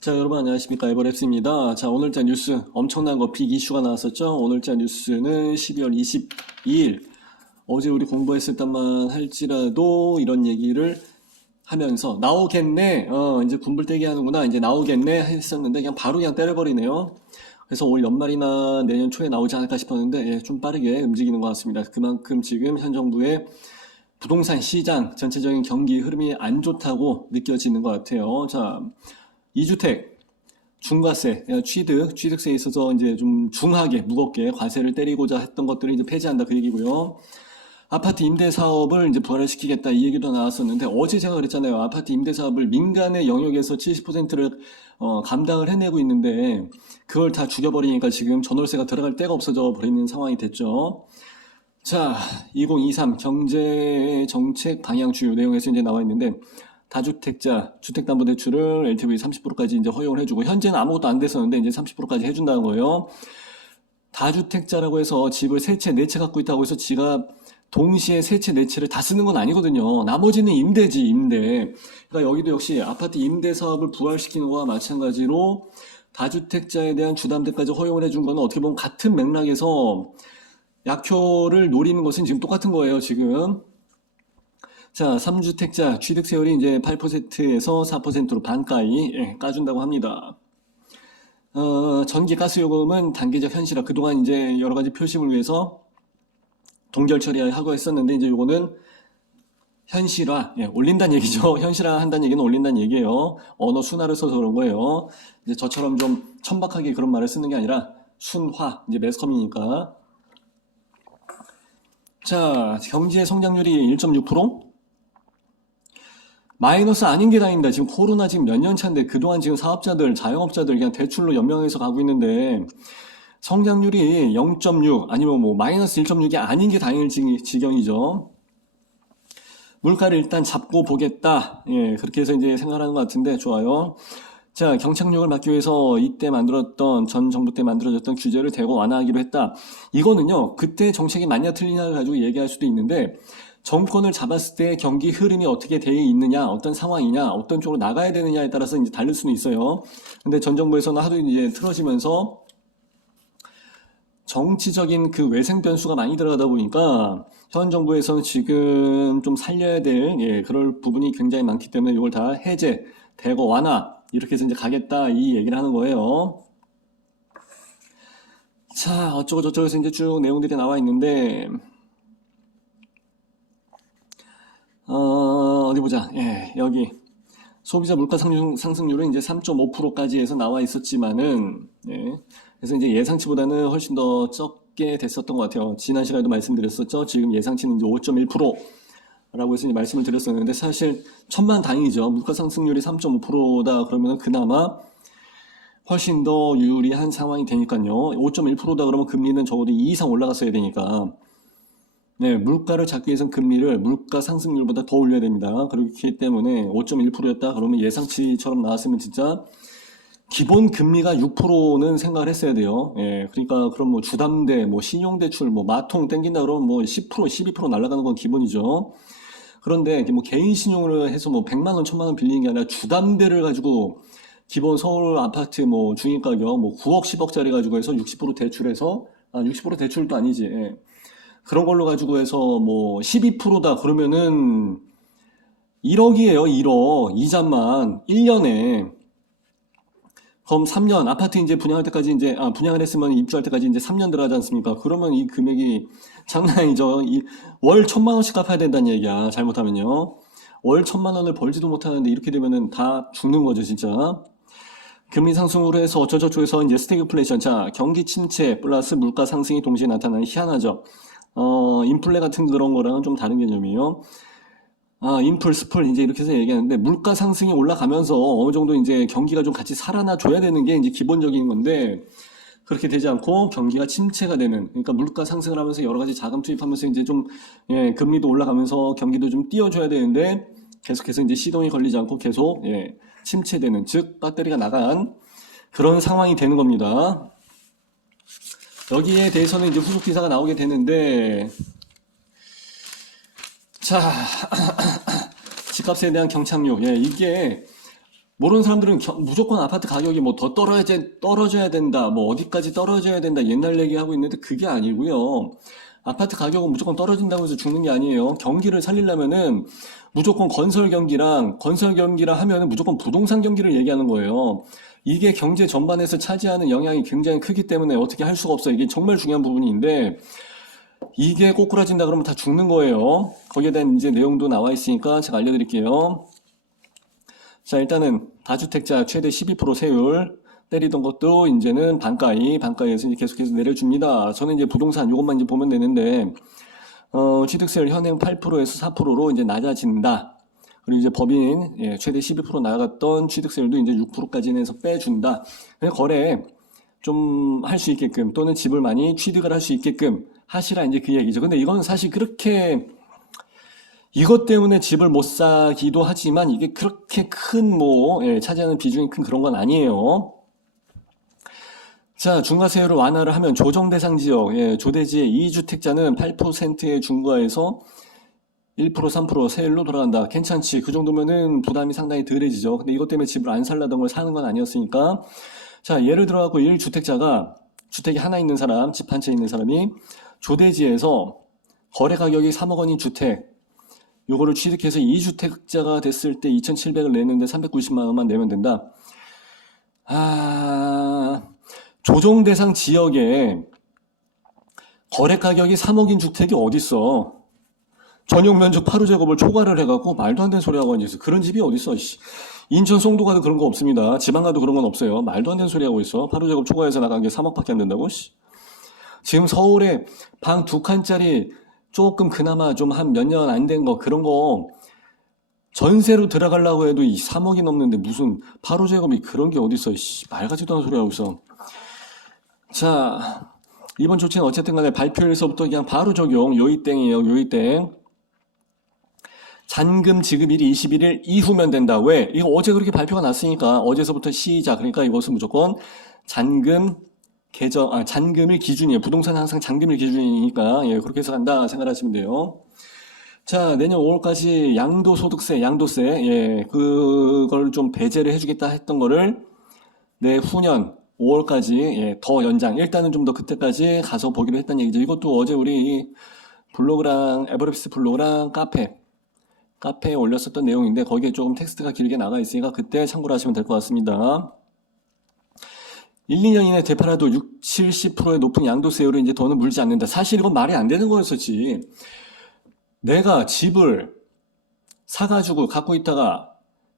자, 여러분 안녕하십니까. 에버랩스입니다. 자, 오늘자 뉴스 엄청난 거 빅 이슈가 나왔었죠. 오늘자 뉴스는 12월 22일. 어제 우리 공부했었단만 할지라도 이런 얘기를 하면서 나오겠네. 이제 군불대기 하는구나. 이제 나오겠네 했었는데 그냥 바로 그냥 때려버리네요. 그래서 올 연말이나 내년 초에 나오지 않을까 싶었는데 좀 빠르게 움직이는 것 같습니다. 그만큼 지금 현 정부의 부동산 시장 전체적인 경기 흐름이 안 좋다고 느껴지는 것 같아요. 자, 2주택 중과세, 취득세에 있어서 이제 좀 중하게, 무겁게 과세를 때리고자 했던 것들을 이제 폐지한다 그 얘기고요. 아파트 임대 사업을 이제 부활을 시키겠다 이 얘기도 나왔었는데 어제 제가 그랬잖아요. 아파트 임대 사업을 민간의 영역에서 70%를 감당을 해내고 있는데 그걸 다 죽여버리니까 지금 전월세가 들어갈 데가 없어져 버리는 상황이 됐죠. 자, 2023 경제정책 방향 주요 내용에서 이제 나와 있는데 다주택자 주택담보대출을 LTV 30%까지 이제 허용을 해주고 현재는 아무것도 안 됐었는데 이제 30%까지 해준다는 거예요. 다주택자라고 해서 집을 세 채, 네 채 갖고 있다고 해서 지가 동시에 세 채, 네 채를 다 쓰는 건 아니거든요. 나머지는 임대지, 임대. 그러니까 여기도 역시 아파트 임대 사업을 부활시키는 거와 마찬가지로 다주택자에 대한 주담대까지 허용을 해준 거는 어떻게 보면 같은 맥락에서 약효를 노리는 것은 지금 똑같은 거예요, 지금. 자, 3주택자 취득세율이 이제 8%에서 4%로 반가이 까준다고 합니다. 전기 가스 요금은 단계적 현실화. 그동안 이제 여러 가지 표심을 위해서 동결 처리하고 했었는데 이제 요거는 현실화, 올린다는 얘기죠. 현실화 한다는 얘기는 올린다는 얘기예요. 언어 순화를 써서 그런 거예요. 이제 저처럼 좀 천박하게 그런 말을 쓰는 게 아니라 순화, 이제 매스컴이니까. 자, 경제 성장률이 1.6%? 마이너스 아닌 게 다행입니다. 지금 코로나 지금 몇 년 차인데 그동안 지금 사업자들, 자영업자들 그냥 대출로 연명해서 가고 있는데 성장률이 0.6 아니면 뭐 마이너스 1.6이 아닌 게 다행일 지경이죠. 물가를 일단 잡고 보겠다. 그렇게 해서 이제 생각하는 것 같은데 좋아요. 자, 경착륙을 막기 위해서 이때 만들었던 전 정부 때 만들어졌던 규제를 대거 완화하기로 했다. 이거는요, 그때 정책이 맞냐 틀리냐를 가지고 얘기할 수도 있는데 정권을 잡았을 때 경기 흐름이 어떻게 돼 있느냐, 어떤 상황이냐, 어떤 쪽으로 나가야 되느냐에 따라서 이제 다를 수는 있어요. 근데 전 정부에서는 하도 이제 틀어지면서 정치적인 그 외생 변수가 많이 들어가다 보니까 현 정부에서는 지금 좀 살려야 될 그럴 부분이 굉장히 많기 때문에 이걸 다 해제, 대거 완화 이렇게 해서 이제 가겠다 이 얘기를 하는 거예요. 자, 어쩌고 저쩌고 해서 이제 쭉 내용들이 나와 있는데 어디 보자. 여기 소비자 물가 상승률은 이제 3.5%까지 해서 나와 있었지만은, 그래서 이제 예상치보다는 훨씬 더 적게 됐었던 것 같아요. 지난 시간에도 말씀드렸었죠. 지금 예상치는 이제 5.1%라고 해서 이제 말씀을 드렸었는데, 사실 천만 다행이죠. 물가 상승률이 3.5%다 그러면 그나마 훨씬 더 유리한 상황이 되니까요. 5.1%다 그러면 금리는 적어도 2 이상 올라갔어야 되니까. 물가를 잡기 위해서는 금리를 물가 상승률보다 더 올려야 됩니다. 그렇기 때문에 5.1%였다 그러면 예상치처럼 나왔으면 진짜 기본 금리가 6%는 생각을 했어야 돼요. 그러니까 그럼 뭐 주담대, 뭐 신용대출, 뭐 마통 땡긴다 그러면 뭐 10%, 12% 날아가는 건 기본이죠. 그런데 뭐 개인 신용을 해서 뭐 100만 원, 1000만 원 빌리는 게 아니라 주담대를 가지고 기본 서울 아파트 뭐 중위가격 뭐 9억, 10억짜리 가지고 해서 60% 대출해서 60% 대출도 아니지. 그런 걸로 가지고 해서 뭐 12%다 그러면은 1억이에요, 1억. 이자만 1년에. 그럼 3년 아파트 이제 분양할 때까지 이제 분양을 했으면 입주할 때까지 이제 3년 들어가지 않습니까? 그러면 이 금액이 장난 아니죠. 월 1000만 원씩 갚아야 된다는 얘기야. 잘못하면요. 월 1000만 원을 벌지도 못하는데 이렇게 되면은 다 죽는 거죠, 진짜. 금리 상승으로 해서 어쩌저쩌고해서 이제 스태그플레이션. 자, 경기 침체 플러스 물가 상승이 동시에 나타나는 희한하죠. 인플레 같은 그런 거랑은 좀 다른 개념이에요. 인플, 스플 이제 이렇게 해서 얘기하는데 물가 상승이 올라가면서 어느 정도 이제 경기가 좀 같이 살아나 줘야 되는 게 이제 기본적인 건데 그렇게 되지 않고 경기가 침체가 되는 그러니까 물가 상승을 하면서 여러 가지 자금 투입하면서 이제 좀 금리도 올라가면서 경기도 좀 띄워줘야 되는데 계속해서 이제 시동이 걸리지 않고 계속 침체되는 즉 배터리가 나간 그런 상황이 되는 겁니다. 여기에 대해서는 이제 후속 기사가 나오게 되는데 자 집값에 대한 경착륙 이게 모르는 사람들은 무조건 아파트 가격이 뭐 더 떨어져야 된다, 뭐 어디까지 떨어져야 된다, 옛날 얘기하고 있는데 그게 아니고요. 아파트 가격은 무조건 떨어진다고 해서 죽는 게 아니에요. 경기를 살리려면은 무조건 건설 경기랑 하면은 무조건 부동산 경기를 얘기하는 거예요. 이게 경제 전반에서 차지하는 영향이 굉장히 크기 때문에 어떻게 할 수가 없어요. 이게 정말 중요한 부분인데 이게 꼬꾸라진다 그러면 다 죽는 거예요. 거기에 대한 이제 내용도 나와 있으니까 제가 알려드릴게요. 자, 일단은 다주택자 최대 12% 세율 때리던 것도 이제는 반가이에서 이제 계속해서 내려줍니다. 저는 이제 부동산 이것만 이제 보면 되는데, 취득세율 현행 8%에서 4%로 이제 낮아진다. 그리고 이제 법인 최대 12% 나갔던 취득세율도 이제 6%까지는 해서 빼준다. 그냥 거래 좀 할 수 있게끔 또는 집을 많이 취득을 할 수 있게끔 하시라 이제 그 얘기죠. 근데 이건 사실 그렇게 이것 때문에 집을 못 사기도 하지만 이게 그렇게 큰 차지하는 비중이 큰 그런 건 아니에요. 자, 중과세율을 완화를 하면 조정 대상 지역, 조대지의 2주택자는 8%의 중과에서 1%, 3% 세율로 돌아간다. 괜찮지. 그 정도면은 부담이 상당히 덜해지죠. 근데 이것 때문에 집을 안 살라던 걸 사는 건 아니었으니까. 자, 예를 들어갖고 1주택자가 주택이 하나 있는 사람, 집 한 채 있는 사람이 조대지에서 거래 가격이 3억 원인 주택, 요거를 취득해서 2주택자가 됐을 때 2,700을 내는데 390만 원만 내면 된다. 조정 대상 지역에 거래 가격이 3억인 주택이 어딨어. 전용 면적 8호 제곱을 초과를 해갖고 말도 안 되는 소리 하고 앉아있어. 그런 집이 어딨어. 인천 송도 가도 그런 거 없습니다. 지방 가도 그런 건 없어요. 말도 안 되는 소리 하고 있어. 8호 제곱 초과해서 나간 게 3억밖에 안 된다고. 지금 서울에 방 2칸짜리 조금 그나마 좀 한 몇 년 안 된 거 그런 거 전세로 들어가려고 해도 이 3억이 넘는데 무슨 8호 제곱이 그런 게 어딨어. 말 같지도 않은 소리 하고 있어. 자, 이번 조치는 어쨌든 간에 발표에서부터 그냥 바로 적용. 요이땡이에요. 요이땡. 잔금 지급일이 21일 이후면 된다. 왜? 이거 어제 그렇게 발표가 났으니까 어제서부터 시작. 그러니까 이것은 무조건 잔금일 기준이에요. 부동산은 항상 잔금일 기준이니까 그렇게 해서 간다 생각하시면 돼요. 자, 내년 5월까지 양도세 그걸 좀 배제를 해주겠다 했던 거를 내후년 5월까지 더 연장. 일단은 좀 더 그때까지 가서 보기로 했다는 얘기죠. 이것도 어제 우리 블로그랑 에버랩스 블로그랑 카페에 올렸었던 내용인데 거기에 조금 텍스트가 길게 나가 있으니까 그때 참고를 하시면 될 것 같습니다. 1, 2년 이내 되팔아도 6, 70%의 높은 양도세율을 이제 더는 물지 않는다. 사실 이건 말이 안 되는 거였었지. 내가 집을 사가지고 갖고 있다가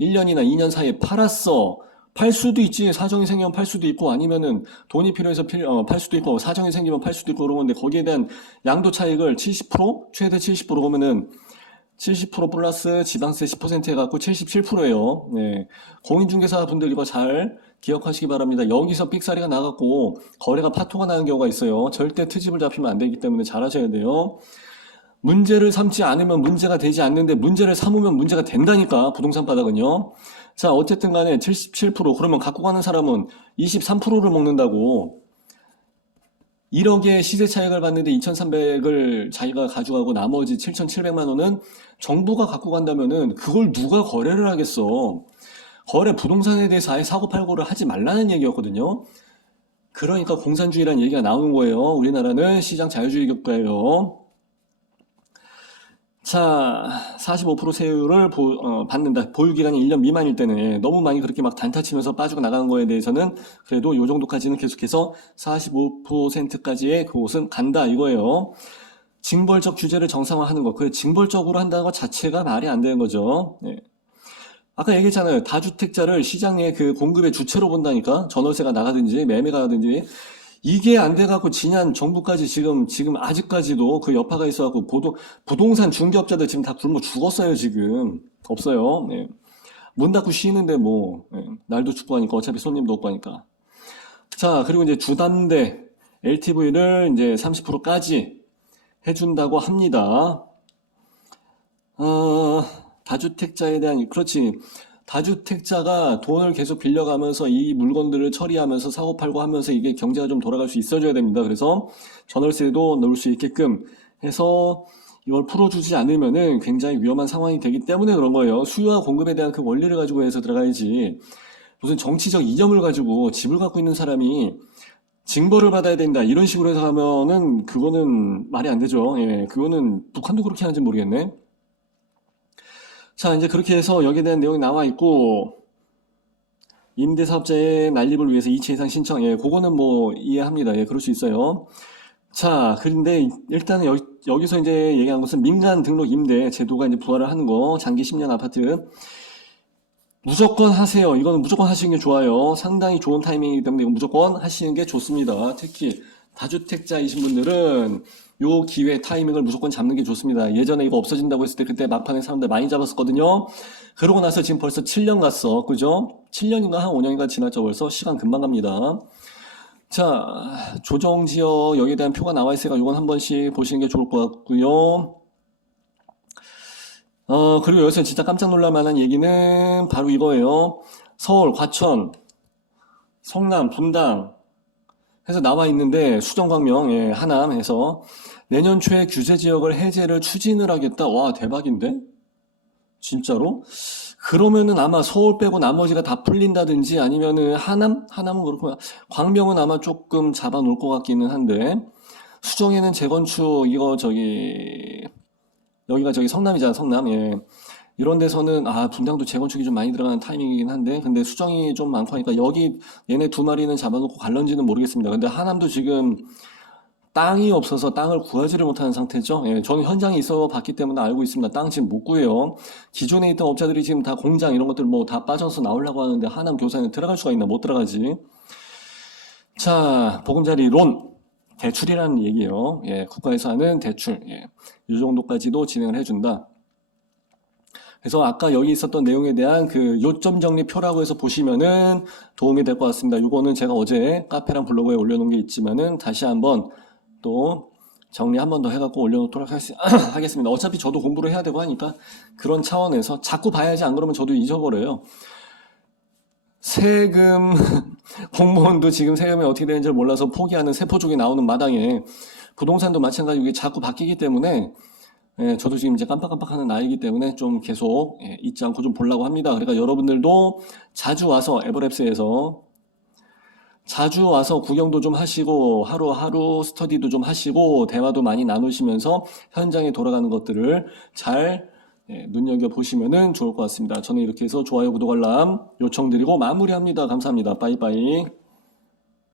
1년이나 2년 사이에 팔았어. 팔 수도 있지. 사정이 생기면 팔 수도 있고 아니면은 돈이 필요해서 팔 수도 있고 사정이 생기면 팔 수도 있고 그런 건데 거기에 대한 양도 차익을 70%? 최대 70% 보면은 70% 플러스 지방세 10% 해갖고 77%예요. 공인중개사 분들 이거 잘 기억하시기 바랍니다. 여기서 삑사리가 나갖고 거래가 파토가 나는 경우가 있어요. 절대 트집을 잡히면 안 되기 때문에 잘 하셔야 돼요. 문제를 삼지 않으면 문제가 되지 않는데 문제를 삼으면 문제가 된다니까 부동산 바닥은요. 자, 어쨌든 간에 77% 그러면 갖고 가는 사람은 23%를 먹는다고. 1억의 시세 차익을 받는데 2,300을 자기가 가져가고 나머지 7,700만 원은 정부가 갖고 간다면은 그걸 누가 거래를 하겠어. 거래 부동산에 대해서 아예 사고팔고를 하지 말라는 얘기였거든요. 그러니까 공산주의라는 얘기가 나오는 거예요. 우리나라는 시장 자유주의 국가예요. 자, 45% 세율을 받는다. 보유기간이 1년 미만일 때는 너무 많이 그렇게 막 단타 치면서 빠지고 나가는 거에 대해서는 그래도 요 정도까지는 계속해서 45%까지의 그곳은 간다 이거예요. 징벌적 규제를 정상화하는 거. 그 징벌적으로 한다는 것 자체가 말이 안 되는 거죠. 아까 얘기했잖아요. 다주택자를 시장의 그 공급의 주체로 본다니까. 전월세가 나가든지 매매가 가든지. 이게 안 돼갖고 지난 정부까지 지금 아직까지도 그 여파가 있어갖고 부동산 중개업자들 지금 다 굶어 죽었어요 지금. 없어요. 문 닫고 쉬는데 날도 춥고 하니까 어차피 손님도 없고 하니까. 자, 그리고 이제 주담대 LTV를 이제 30%까지 해준다고 합니다. 다주택자에 대한, 그렇지. 다주택자가 돈을 계속 빌려가면서 이 물건들을 처리하면서 사고팔고 하면서 이게 경제가 좀 돌아갈 수 있어줘야 됩니다. 그래서 전월세도 넣을 수 있게끔 해서 이걸 풀어주지 않으면은 굉장히 위험한 상황이 되기 때문에 그런 거예요. 수요와 공급에 대한 그 원리를 가지고 해서 들어가야지. 무슨 정치적 이념을 가지고 집을 갖고 있는 사람이 징벌을 받아야 된다. 이런 식으로 해서 하면은 그거는 말이 안 되죠. 예, 그거는 북한도 그렇게 하는지 모르겠네. 자, 이제 그렇게 해서 여기에 대한 내용이 나와 있고, 임대사업자의 난립을 위해서 2채 이상 신청. 예, 그거는 뭐 이해합니다. 예, 그럴 수 있어요. 자, 그런데 일단은 여기서 이제 얘기한 것은 민간 등록 임대 제도가 이제 부활을 하는 거, 장기 10년 아파트. 무조건 하세요. 이거는 무조건 하시는 게 좋아요. 상당히 좋은 타이밍이기 때문에 이거 무조건 하시는 게 좋습니다. 특히 다주택자이신 분들은 요 기회 타이밍을 무조건 잡는 게 좋습니다. 예전에 이거 없어진다고 했을 때 그때 막판에 사람들 많이 잡았었거든요. 그러고 나서 지금 벌써 7년 갔어. 그죠? 7년인가 한 5년인가 지났죠. 벌써 시간 금방 갑니다. 자, 조정지역 여기에 대한 표가 나와 있으니까 이건 한 번씩 보시는 게 좋을 것 같고요. 그리고 여기서 진짜 깜짝 놀랄 만한 얘기는 바로 이거예요. 서울, 과천, 성남, 분당 해서 나와 있는데 수정광명, 예, 하남 해서 내년 초에 규제 지역을 해제를 추진을 하겠다. 와, 대박인데? 진짜로? 그러면은 아마 서울 빼고 나머지가 다 풀린다든지 아니면은 하남은 그렇고 광명은 아마 조금 잡아놓을 것 같기는 한데 수정에는 재건축 이거 여기가 성남이잖아, 성남. 예. 이런 데서는 분당도 재건축이 좀 많이 들어가는 타이밍이긴 한데 근데 수정이 좀 많고 하니까 여기 얘네 두 마리는 잡아놓고 갈런지는 모르겠습니다. 근데 하남도 지금 땅이 없어서 땅을 구하지를 못하는 상태죠. 예, 저는 현장에 있어 봤기 때문에 알고 있습니다. 땅 지금 못 구해요. 기존에 있던 업자들이 지금 다 공장 이런 것들 뭐 다 빠져서 나오려고 하는데 하남 교사는 들어갈 수가 있나? 못 들어가지. 자, 보금자리 대출이라는 얘기예요. 예, 국가에서 하는 대출. 예, 이 정도까지도 진행을 해준다. 그래서 아까 여기 있었던 내용에 대한 그 요점 정리표라고 해서 보시면은 도움이 될 것 같습니다. 이거는 제가 어제 카페랑 블로그에 올려놓은 게 있지만은 다시 한번 또 정리 한 번 더 해갖고 올려놓도록 하겠습니다. 어차피 저도 공부를 해야 되고 하니까 그런 차원에서 자꾸 봐야지 안 그러면 저도 잊어버려요. 세금, 공무원도 지금 세금이 어떻게 되는지 몰라서 포기하는 세포족이 나오는 마당에 부동산도 마찬가지로 이게 자꾸 바뀌기 때문에 예, 저도 지금 이제 깜빡깜빡하는 나이기 때문에 좀 계속 잊지 않고 좀 보려고 합니다. 그러니까 여러분들도 자주 와서 에버랩스에서 자주 와서 구경도 좀 하시고 하루하루 스터디도 좀 하시고 대화도 많이 나누시면서 현장에 돌아가는 것들을 잘 눈여겨보시면 좋을 것 같습니다. 저는 이렇게 해서 좋아요, 구독, 알람 요청드리고 마무리합니다. 감사합니다. 빠이빠이.